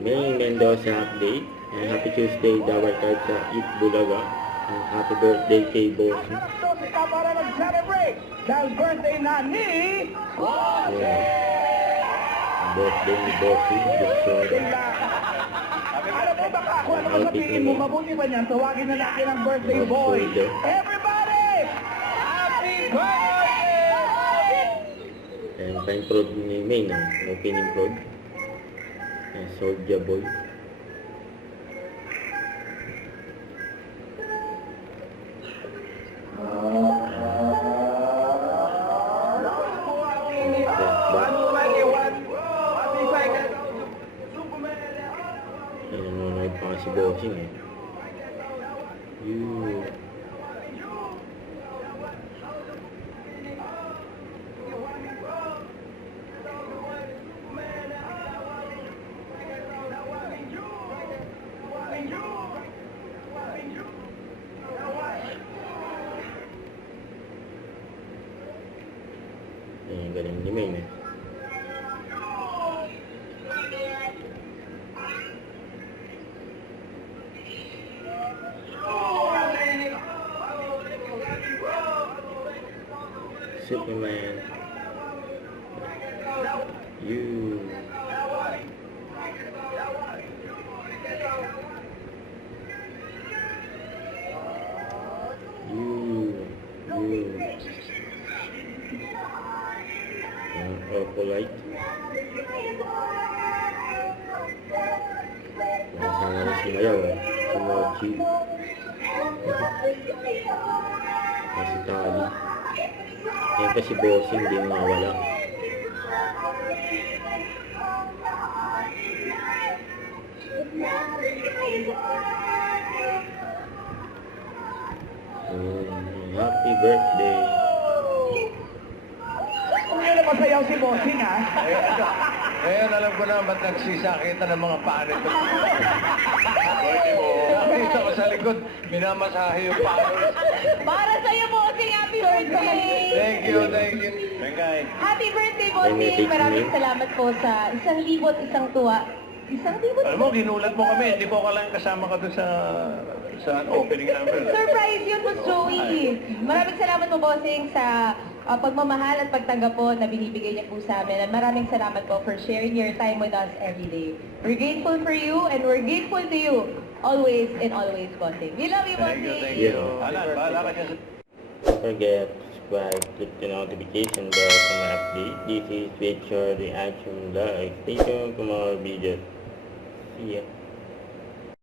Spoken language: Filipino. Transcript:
May Mendoza update. And happy Tuesday, Dawar Card sa Eat Bulaga. And happy birthday kay Bossing. Ka para mag-celebrate dahil birthday na ni Birthday ni Bossing. Gusto Alam mo baka kung ano ang sabihin mo, mabuti ba niyan? Tawagin na natin ang birthday boy. Everybody! Happy birthday! and time prod ni May ng opening prod. And Soulja Boy. Nanonood pa si Bossing eh. You. Ayan, galing ni May eh. Superman. You. Polite. Nasaan na rin si Mayaw eh. Si Mochi. Si Tali. Yan kasi Bossing, hindi mawala. Happy birthday. Masayaw si Bossing, ha? Ngayon, alam ko na ba't nagsisakita ng mga paa nito. Pwede mo. Nakita ko sa likod, minamasahe yung paa. Para sa'yo, Bossing, happy birthday! Thank you, thank you. Bengay. Happy birthday, Bossing! Maraming salamat po sa 1,000 isang tuwa. 1,000? Alam mo, ginulat mo kami. Hindi ko kailangan kasama ka doon sa opening namin. Surprise yun, Boss Joey! Maraming salamat po, Bossing, sa pagmamahal at pagtanggap po na binibigay niya po sa amin. At maraming salamat po for sharing your time with us every day. We're grateful for you and we're grateful to you. Always and always, Bossing. We love you, Thank Bossing! you, thank you. Yeah. Alan, bahala ka dyan. Don't forget to subscribe, click the notification bell for my update. This is Picture Reaction Live. Stay tuned for more videos. See ya.